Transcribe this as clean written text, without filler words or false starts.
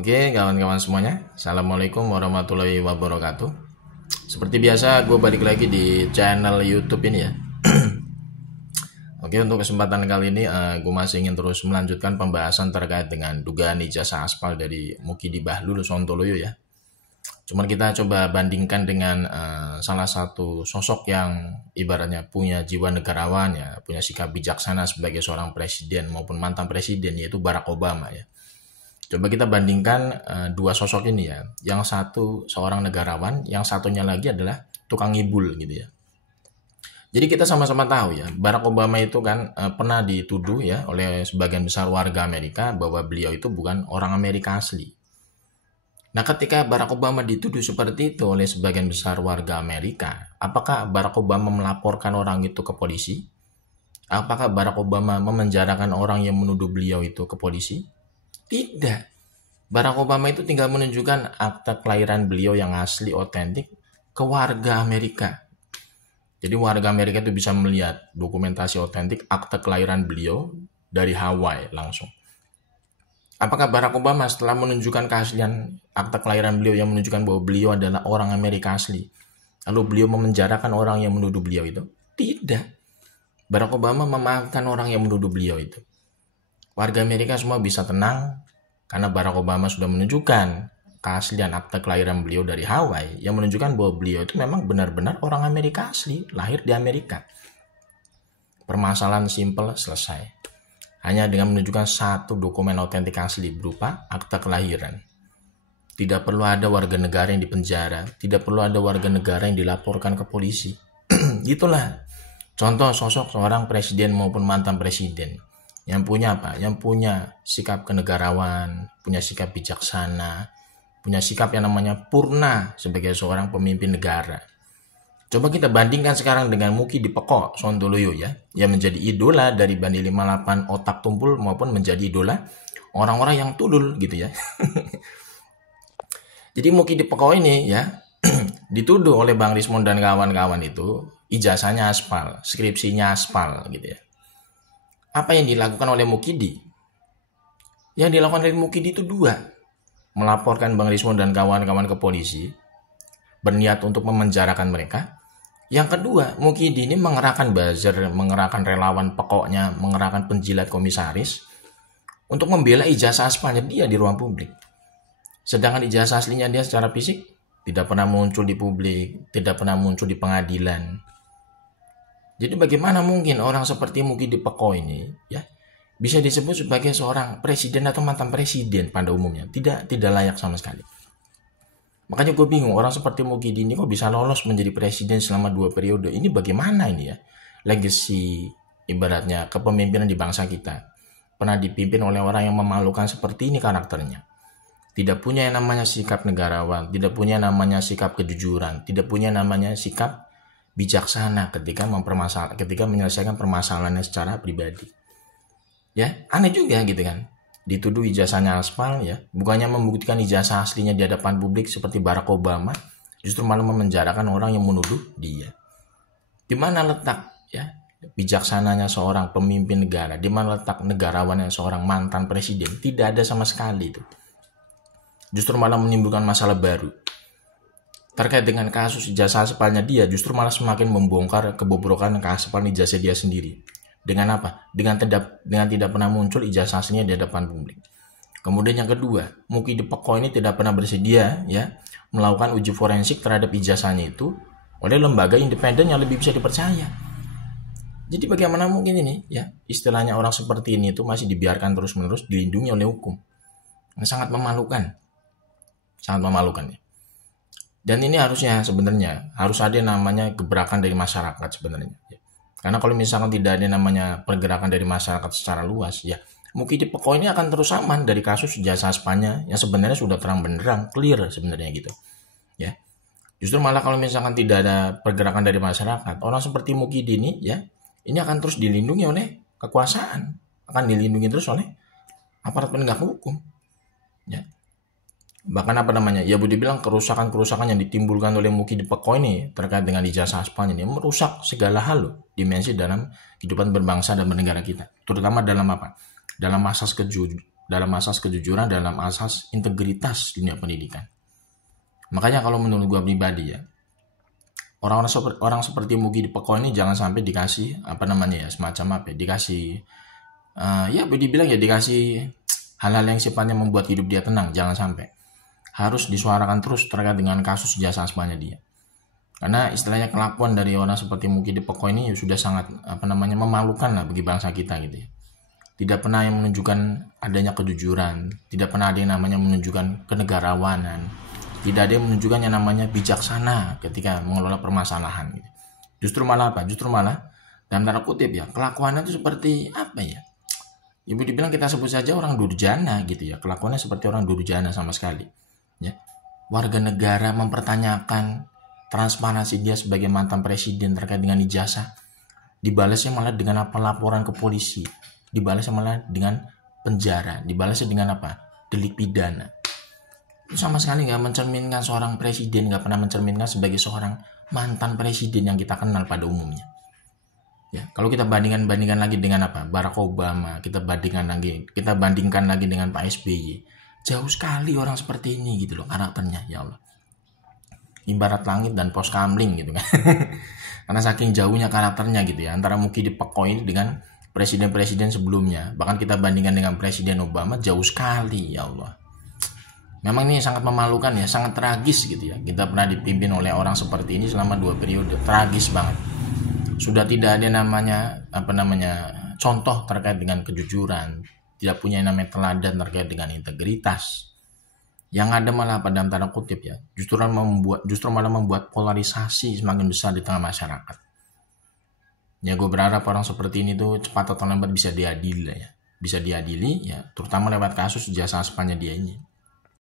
Oke, kawan-kawan semuanya, Assalamualaikum warahmatullahi wabarakatuh. Seperti biasa, gue balik lagi di channel YouTube ini ya. Oke, untuk kesempatan kali ini, gue masih ingin terus melanjutkan pembahasan terkait dengan dugaan ijazah aspal dari Mukidi Bahlul Sontoloyo ya. Cuman kita coba bandingkan dengan salah satu sosok yang ibaratnya punya jiwa negarawan ya, punya sikap bijaksana sebagai seorang presiden maupun mantan presiden, yaitu Barack Obama ya. Coba kita bandingkan dua sosok ini ya. Yang satu seorang negarawan, yang satunya lagi adalah tukang ngibul gitu ya. Jadi kita sama-sama tahu ya, Barack Obama itu kan pernah dituduh ya oleh sebagian besar warga Amerika bahwa beliau itu bukan orang Amerika asli. Nah, ketika Barack Obama dituduh seperti itu oleh sebagian besar warga Amerika, apakah Barack Obama melaporkan orang itu ke polisi? Apakah Barack Obama memenjarakan orang yang menuduh beliau itu ke polisi? Tidak. Barack Obama itu tinggal menunjukkan akta kelahiran beliau yang asli, otentik ke warga Amerika. Jadi warga Amerika itu bisa melihat dokumentasi otentik akta kelahiran beliau dari Hawaii langsung. Apakah Barack Obama setelah menunjukkan keaslian akta kelahiran beliau yang menunjukkan bahwa beliau adalah orang Amerika asli, lalu beliau memenjarakan orang yang menuduh beliau itu? Tidak. Barack Obama memaafkan orang yang menuduh beliau itu. Warga Amerika semua bisa tenang karena Barack Obama sudah menunjukkan keaslian akta kelahiran beliau dari Hawaii yang menunjukkan bahwa beliau itu memang benar-benar orang Amerika asli, lahir di Amerika. Permasalahan simpel selesai. Hanya dengan menunjukkan satu dokumen otentik asli berupa akta kelahiran. Tidak perlu ada warga negara yang dipenjara, tidak perlu ada warga negara yang dilaporkan ke polisi. Itulah contoh sosok seorang presiden maupun mantan presiden. Yang punya apa? Yang punya sikap kenegarawan, punya sikap bijaksana, punya sikap yang namanya purna sebagai seorang pemimpin negara. Coba kita bandingkan sekarang dengan Mukidi Peko Sontoloyo ya, yang menjadi idola dari Bandi 58 otak tumpul maupun menjadi idola orang-orang yang tudul gitu ya. Jadi Mukidi Peko ini ya dituduh oleh Bang Rismond dan kawan-kawan itu ijazahnya aspal, skripsinya aspal gitu ya. Apa yang dilakukan oleh Mukidi? Yang dilakukan oleh Mukidi itu dua. Melaporkan Bang Rismond dan kawan-kawan ke polisi, berniat untuk memenjarakan mereka. Yang kedua, Mukidi ini mengerahkan buzzer, mengerahkan relawan pokoknya, mengerahkan penjilat komisaris untuk membela ijazah aspalnya dia di ruang publik. Sedangkan ijazah aslinya dia secara fisik tidak pernah muncul di publik, tidak pernah muncul di pengadilan. Jadi bagaimana mungkin orang seperti Mukidi Peko ini ya bisa disebut sebagai seorang presiden atau mantan presiden pada umumnya? Tidak layak sama sekali. Makanya gue bingung, orang seperti Mukidi ini kok bisa lolos menjadi presiden selama 2 periode. Ini bagaimana ini ya? Legacy ibaratnya kepemimpinan di bangsa kita. Pernah dipimpin oleh orang yang memalukan seperti ini karakternya. Tidak punya yang namanya sikap negarawan, tidak punya namanya sikap kejujuran, tidak punya namanya sikap bijaksana ketika menyelesaikan permasalahannya secara pribadi. Ya, aneh juga gitu kan. Dituduh ijazahnya aspal ya, bukannya membuktikan ijazah aslinya di hadapan publik seperti Barack Obama, justru malah memenjarakan orang yang menuduh dia. Di mana letak ya bijaksananya seorang pemimpin negara? Di mana letak negarawannya seorang mantan presiden? Tidak ada sama sekali itu. Justru malah menimbulkan masalah baru. Terkait dengan kasus ijazah aspalnya dia, justru malah semakin membongkar kebobrokan aspal ijazah dia sendiri. Dengan apa? Dengan tidak pernah muncul ijazah aslinya di hadapan publik. Kemudian yang kedua, Mukidi Peko ini tidak pernah bersedia ya melakukan uji forensik terhadap ijazahnya itu oleh lembaga independen yang lebih bisa dipercaya. Jadi bagaimana mungkin ini ya istilahnya orang seperti ini itu masih dibiarkan terus-menerus dilindungi oleh hukum. Sangat memalukan. Sangat memalukan ya. Dan ini harusnya sebenarnya harus ada namanya gebrakan dari masyarakat sebenarnya. Karena kalau misalkan tidak ada namanya pergerakan dari masyarakat secara luas, ya Mukidi Peko ini akan terus aman dari kasus ijazah aspalnya yang sebenarnya sudah terang benderang, clear sebenarnya gitu. Ya, justru malah kalau misalkan tidak ada pergerakan dari masyarakat, orang seperti Mukidi ini, ya, ini akan terus dilindungi oleh kekuasaan, akan dilindungi terus oleh aparat penegak hukum. Ya. Bahkan ya boleh dibilang kerusakan-kerusakan yang ditimbulkan oleh Mukidi Peko ini terkait dengan ijazah aspalnya ini merusak segala hal loh, dimensi dalam kehidupan berbangsa dan bernegara kita, terutama dalam apa? Dalam dalam asas kejujuran, dalam asas integritas dunia pendidikan. Makanya kalau menurut gue pribadi ya, orang seperti Mugi di Peko ini jangan sampai dikasih semacam dikasih dibilang ya dikasih hal-hal yang sifatnya membuat hidup dia tenang. Jangan sampai, harus disuarakan terus terkait dengan kasus jasa aspalnya dia. Karena istilahnya kelakuan dari orang seperti Mugi di Peko ini sudah sangat memalukan lah bagi bangsa kita gitu ya. Tidak pernah yang menunjukkan adanya kejujuran, tidak pernah ada yang namanya menunjukkan kenegarawanan, tidak ada yang menunjukkan yang namanya bijaksana ketika mengelola permasalahan gitu. Justru malah dalam tanda kutip ya, kelakuannya itu seperti apa ya? Ibu dibilang kita sebut saja orang durjana gitu ya. Kelakuannya seperti orang durjana sama sekali. Ya. Warga negara mempertanyakan transparansi dia sebagai mantan presiden terkait dengan ijazah. Dibalasnya malah dengan laporan ke polisi. Dibalasnya malah dengan penjara. Dibalasnya dengan delik pidana. Itu sama sekali nggak mencerminkan seorang presiden, nggak pernah mencerminkan sebagai seorang mantan presiden yang kita kenal pada umumnya. Ya, kalau kita bandingkan lagi dengan Barack Obama, kita bandingkan lagi dengan Pak SBY. Jauh sekali orang seperti ini gitu loh karakternya, ya Allah. Ibarat langit dan pos kamling gitu kan. Karena saking jauhnya karakternya gitu ya antara Mugi di Peko ini dengan presiden-presiden sebelumnya. Bahkan kita bandingkan dengan Presiden Obama, jauh sekali, ya Allah. Memang ini sangat memalukan ya, sangat tragis gitu ya. Kita pernah dipimpin oleh orang seperti ini selama 2 periode, tragis banget. Sudah tidak ada contoh terkait dengan kejujuran, tidak punya namanya teladan terkait dengan integritas. Yang ada malah dalam tanda kutip ya, justru malah membuat polarisasi semakin besar di tengah masyarakat. Ya gue berharap orang seperti ini tuh cepat atau lambat bisa diadili ya, terutama lewat kasus jasa aspalnya dia ini.